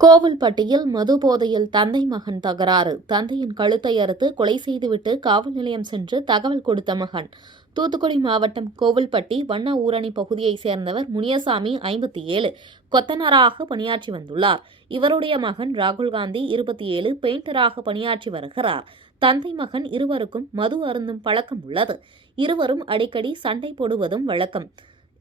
கோவில்பட்டியில் மது போதையில் தந்தை மகன் தகராறு. தந்தையின் கழுத்தை அறுத்து கொலை செய்துவிட்டு காவல் நிலையம் சென்று தகவல் கொடுத்த மகன். தூத்துக்குடி மாவட்டம் கோவில்பட்டி வண்ண ஊரணி பகுதியைச் சேர்ந்தவர் முனியசாமி, 57, கொத்தனாராக பணியாற்றி வந்துள்ளார். இவருடைய மகன் ராகுல்காந்தி, 27, பெயிண்டராக பணியாற்றி வருகிறார். தந்தை மகன் இருவருக்கும் மது அருந்தும் பழக்கம் உள்ளது. இருவரும் அடிக்கடி சண்டை போடுவதும் வழக்கம்.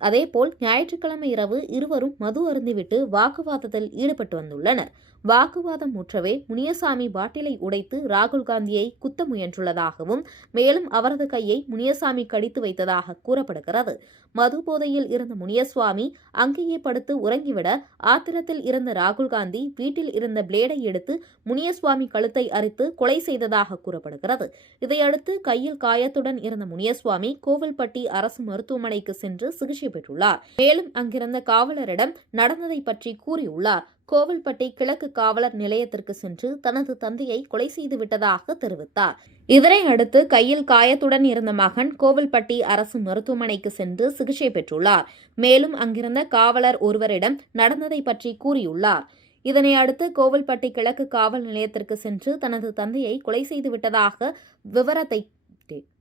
அதேபோல் ஞாயிற்றுக்கிழமை இரவு இருவரும் மது அருந்திவிட்டு வாக்குவாதத்தில் ஈடுபட்டு வந்துள்ளனர். வாக்குவாதம் முற்றவே முனியசாமி பாட்டிலை உடைத்து ராகுல்காந்தியை குத்த முயன்றுள்ளதாகவும், மேலும் அவரது கையை முனியசாமி கடித்து வைத்ததாக கூறப்படுகிறது. மது போதையில் இருந்த முனியசுவாமி அங்கேயே படுத்து உறங்கிவிட ஆத்திரத்தில் இருந்த ராகுல்காந்தி வீட்டில் இருந்த பிளேடை எடுத்து முனியசுவாமி கழுத்தை அரித்து கொலை செய்ததாக கூறப்படுகிறது. இதையடுத்து கையில் காயத்துடன் இருந்த முனியசுவாமி கோவில்பட்டி அரசு மருத்துவமனைக்கு சென்று சிகிச்சை பெற்றுள்ளார். மேலும் அங்கிருந்த காவலரிடம் நடந்ததை பற்றி கூறியுள்ளார். கோவில்பட்டி கிழக்கு காவலர் நிலையத்திற்கு சென்று தனது தந்தையை கொலை செய்து விட்டதாக தெரிவித்தார். இதனை அடுத்து கையில் காயத்துடன் இருந்த மகன் கோவில்பட்டி அரசு மருத்துவமனைக்கு சென்று சிகிச்சை பெற்றுள்ளார். மேலும் அங்கிருந்த காவலர் ஒருவரிடம் நடந்ததை பற்றி கூறியுள்ளார். இதனை அடுத்து கோவில்பட்டி கிழக்கு காவல் நிலையத்திற்கு சென்று தனது தந்தையை கொலை செய்து விட்டதாக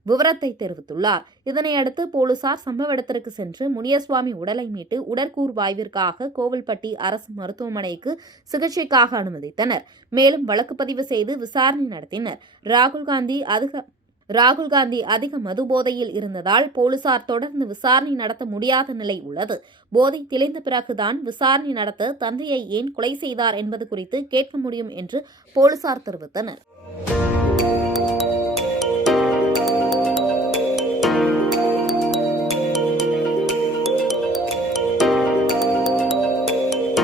விவரத்தை தெரிவித்துள்ளார். இதனையடுத்து போலீசார் சம்பவ இடத்திற்கு சென்று முனியசுவாமி உடலை மீட்டு உடற்கூர்வாய்விற்காக கோவில்பட்டி அரசு மருத்துவமனைக்கு சிகிச்சைக்காக அனுமதித்தனர். மேலும் வழக்கு பதிவு செய்து விசாரணை நடத்தினர். ராகுல்காந்தி அதிக மது போதையில் இருந்ததால் போலீசார் தொடர்ந்து விசாரணை நடத்த முடியாத நிலை உள்ளது. போதை தெளிந்த பிறகுதான் விசாரணை நடத்த தந்தையை ஏன் கொலை செய்தார் என்பது குறித்து கேட்க முடியும் என்று போலீசார் தெரிவித்தனர்.